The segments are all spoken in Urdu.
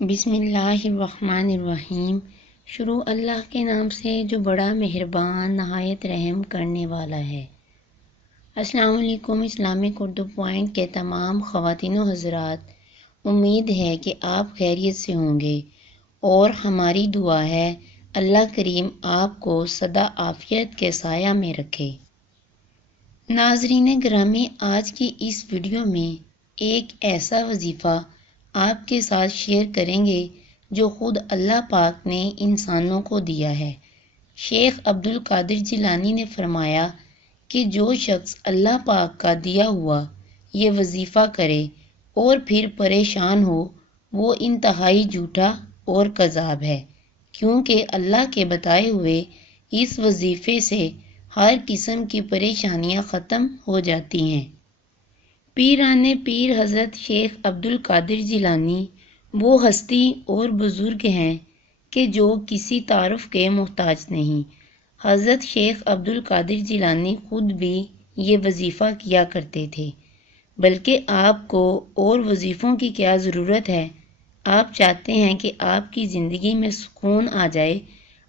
بسم اللہ الرحمن الرحیم۔ شروع اللہ کے نام سے جو بڑا مہربان نہایت رحم کرنے والا ہے۔ السلام علیکم۔ اسلامک اردو پوائنٹ کے تمام خواتین و حضرات، امید ہے کہ آپ خیریت سے ہوں گے اور ہماری دعا ہے اللہ کریم آپ کو سدا عافیت کے سایہ میں رکھے۔ ناظرین گرامی، آج کی اس ویڈیو میں ایک ایسا وظیفہ آپ کے ساتھ شیئر کریں گے جو خود اللہ پاک نے انسانوں کو دیا ہے۔ شیخ عبد القادر جیلانی نے فرمایا کہ جو شخص اللہ پاک کا دیا ہوا یہ وظیفہ کرے اور پھر پریشان ہو، وہ انتہائی جھوٹا اور کذاب ہے، کیونکہ اللہ کے بتائے ہوئے اس وظیفے سے ہر قسم کی پریشانیاں ختم ہو جاتی ہیں۔ پیران پیر حضرت شیخ عبد القادر جیلانی وہ ہستی اور بزرگ ہیں کہ جو کسی تعارف کے محتاج نہیں۔ حضرت شیخ عبد القادر جیلانی خود بھی یہ وظیفہ کیا کرتے تھے۔ بلکہ آپ کو اور وظیفوں کی کیا ضرورت ہے؟ آپ چاہتے ہیں کہ آپ کی زندگی میں سکون آ جائے،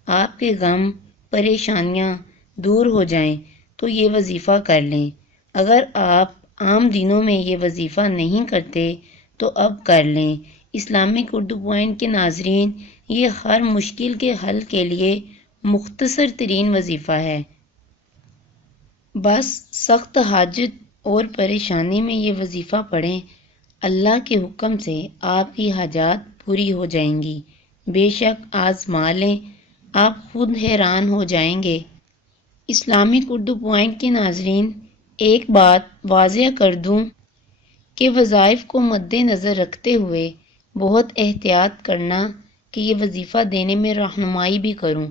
آپ کے غم پریشانیاں دور ہو جائیں، تو یہ وظیفہ کر لیں۔ اگر آپ عام دنوں میں یہ وظیفہ نہیں کرتے تو اب کر لیں۔ اسلامک اردو پوائنٹ کے ناظرین، یہ ہر مشکل کے حل کے لیے مختصر ترین وظیفہ ہے۔ بس سخت حاجت اور پریشانی میں یہ وظیفہ پڑھیں، اللہ کے حکم سے آپ کی حاجات پوری ہو جائیں گی۔ بے شک آزما لیں، آپ خود حیران ہو جائیں گے۔ اسلامک اردو پوائنٹ کے ناظرین، ایک بات واضح کر دوں کہ وظائف کو مد نظر رکھتے ہوئے بہت احتیاط کرنا کہ یہ وظیفہ دینے میں رہنمائی بھی کروں،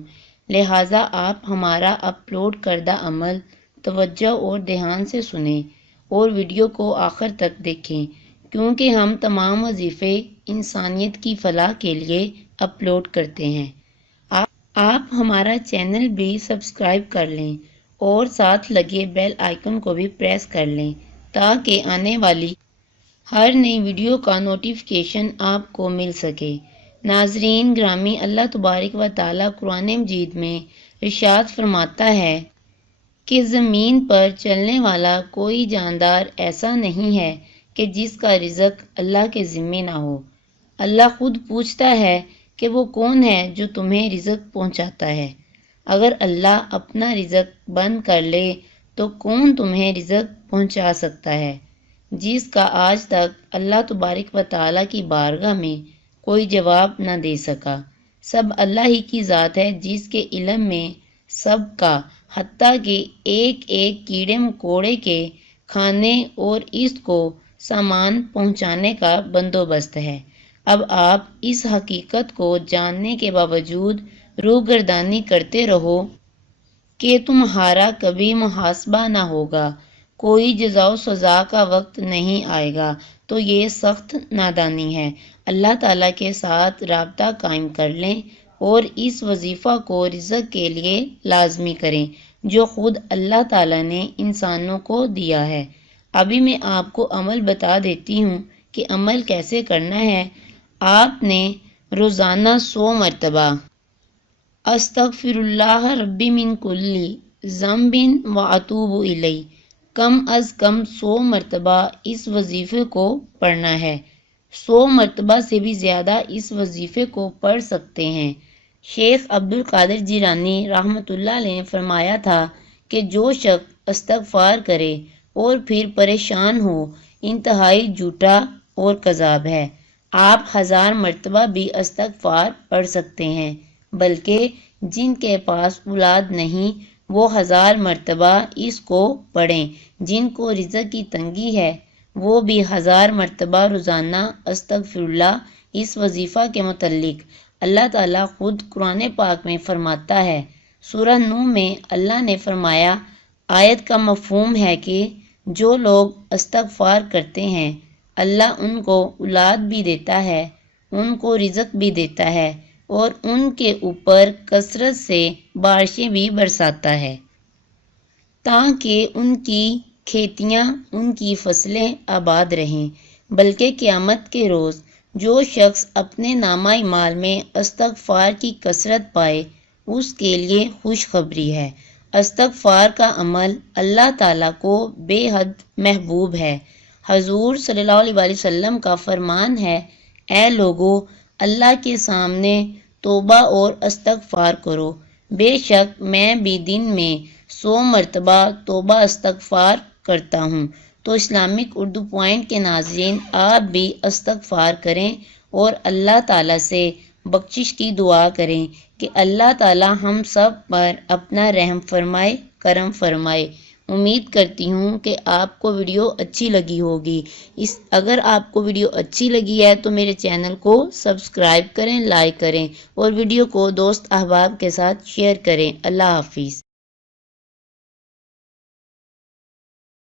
لہٰذا آپ ہمارا اپلوڈ کردہ عمل توجہ اور دھیان سے سنیں اور ویڈیو کو آخر تک دیکھیں، کیونکہ ہم تمام وظیفے انسانیت کی فلاح کے لیے اپلوڈ کرتے ہیں۔ آپ ہمارا چینل بھی سبسکرائب کر لیں اور ساتھ لگے بیل آئیکن کو بھی پریس کر لیں تاکہ آنے والی ہر نئی ویڈیو کا نوٹیفیکیشن آپ کو مل سکے۔ ناظرین گرامی، اللہ تبارک و تعالیٰ قرآن مجید میں ارشاد فرماتا ہے کہ زمین پر چلنے والا کوئی جاندار ایسا نہیں ہے کہ جس کا رزق اللہ کے ذمے نہ ہو۔ اللہ خود پوچھتا ہے کہ وہ کون ہے جو تمہیں رزق پہنچاتا ہے؟ اگر اللہ اپنا رزق بند کر لے تو کون تمہیں رزق پہنچا سکتا ہے؟ جس کا آج تک اللہ تبارک و تعالیٰ کی بارگاہ میں کوئی جواب نہ دے سکا۔ سب اللہ ہی کی ذات ہے جس کے علم میں سب کا، حتیٰ کہ ایک ایک کیڑے مکوڑے کے کھانے اور اس کو سامان پہنچانے کا بندوبست ہے۔ اب آپ اس حقیقت کو جاننے کے باوجود روگردانی کرتے رہو کہ تمہارا کبھی محاسبہ نہ ہوگا، کوئی جزا و سزا کا وقت نہیں آئے گا، تو یہ سخت نادانی ہے۔ اللہ تعالیٰ کے ساتھ رابطہ قائم کر لیں اور اس وظیفہ کو رزق کے لیے لازمی کریں جو خود اللہ تعالیٰ نے انسانوں کو دیا ہے۔ ابھی میں آپ کو عمل بتا دیتی ہوں کہ عمل کیسے کرنا ہے۔ آپ نے روزانہ 100 مرتبہ استغفر اللہ ربی من کل ذنب واتوب الیہ، کم از کم 100 مرتبہ اس وظیفے کو پڑھنا ہے۔ 100 مرتبہ سے بھی زیادہ اس وظیفے کو پڑھ سکتے ہیں۔ شیخ عبد القادر جیلانی رحمۃ اللہ علیہ نے فرمایا تھا کہ جو شخص استغفار کرے اور پھر پریشان ہو، انتہائی جھوٹا اور کذاب ہے۔ آپ 1000 مرتبہ بھی استغفار پڑھ سکتے ہیں، بلکہ جن کے پاس اولاد نہیں وہ 1000 مرتبہ اس کو پڑھیں۔ جن کو رزق کی تنگی ہے وہ بھی 1000 مرتبہ روزانہ استغفر اللہ۔ اس وظیفہ کے متعلق اللہ تعالیٰ خود قرآن پاک میں فرماتا ہے۔ سورہ نوح میں اللہ نے فرمایا، آیت کا مفہوم ہے کہ جو لوگ استغفار کرتے ہیں اللہ ان کو اولاد بھی دیتا ہے، ان کو رزق بھی دیتا ہے اور ان کے اوپر کثرت سے بارشیں بھی برساتا ہے تاکہ ان کی کھیتیاں، ان کی فصلیں آباد رہیں، بلکہ قیامت کے روز جو شخص اپنے نامہ اعمال میں استغفار کی کثرت پائے اس کے لیے خوشخبری ہے۔ استغفار کا عمل اللہ تعالیٰ کو بے حد محبوب ہے۔ حضور صلی اللہ علیہ وآلہ وسلم کا فرمان ہے، اے لوگو، اللہ کے سامنے توبہ اور استغفار کرو، بے شک میں بھی دن میں 100 مرتبہ توبہ استغفار کرتا ہوں۔ تو اسلامک اردو پوائنٹ کے ناظرین، آپ بھی استغفار کریں اور اللہ تعالیٰ سے بخشش کی دعا کریں کہ اللہ تعالیٰ ہم سب پر اپنا رحم فرمائے، کرم فرمائے۔ امید کرتی ہوں کہ آپ کو ویڈیو اچھی لگی ہوگی۔ اگر آپ کو ویڈیو اچھی لگی ہے تو میرے چینل کو سبسکرائب کریں، لائک کریں اور ویڈیو کو دوست احباب کے ساتھ شیئر کریں۔ اللہ حافظ۔